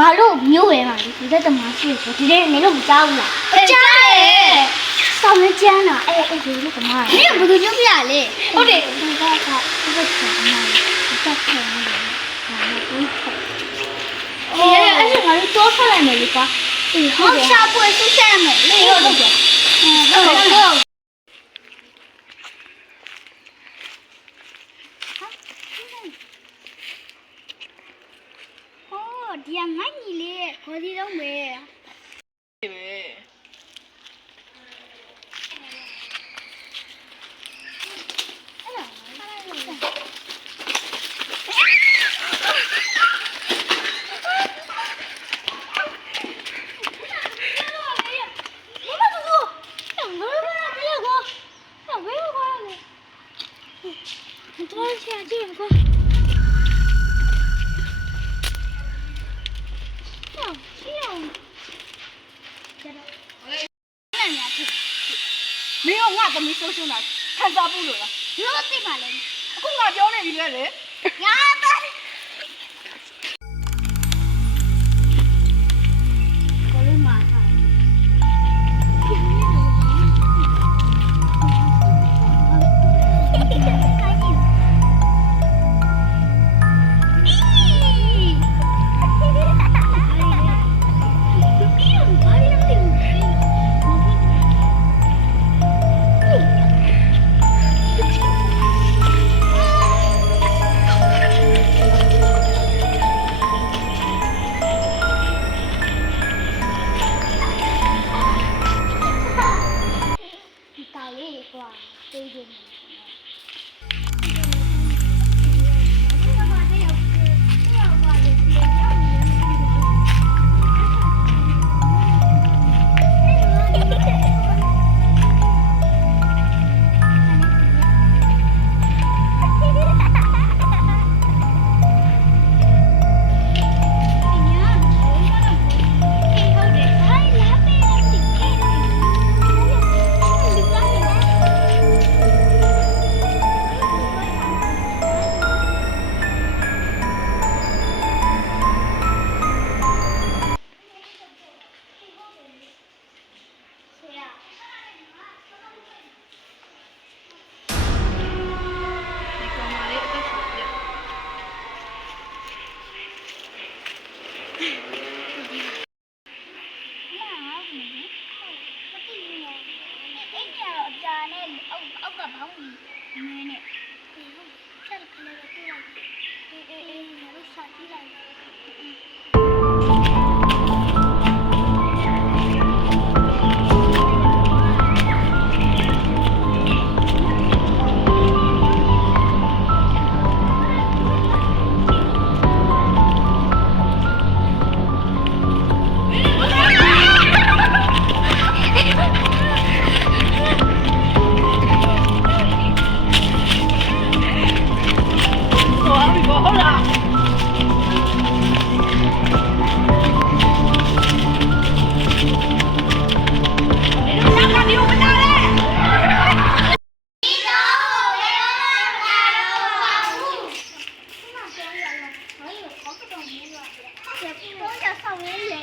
ငါတို့မျိုးဝဲပါလေဒီကတည်းကမရှိဘူးဒီနေ့နင်တို့မကြောက်ဘူးလားကြားတယ်ဆောင်းနေကြမ်းတာအဲ့ဒီလိုကမားနင်ဘယ်သူပြောပြရလဲဟုတ်တယ်ဒီကဒီကအမဒီကထဲနေတယ်ငါတို့အဲ့ဒါငါတို့တော့ဖတ်လိုက်မယ်လေကွာအေးဟုတ်တယ်ရှာပွေဆုဆက်ရမယ်လေဟုတ်တယ်ဟုတ်ဒီကငါညီလေးခေါ်ဒီတော့မယ် မင်းကငါသမီးဆုံးရှုံးတာခံစားဖို့လို့လား လို့သိပါလေ အခုငါပြောနေပြီလေ ငါပါကိုလေးမာထားအောက်ကဘောင်းကြီးနင်းနဲ့ချက်ခလေးတော့တွေ့လိုက်အေးငါတို့ရှာကြည့်လိုက်ဟုတ်လား ဆောက်ရဲလေ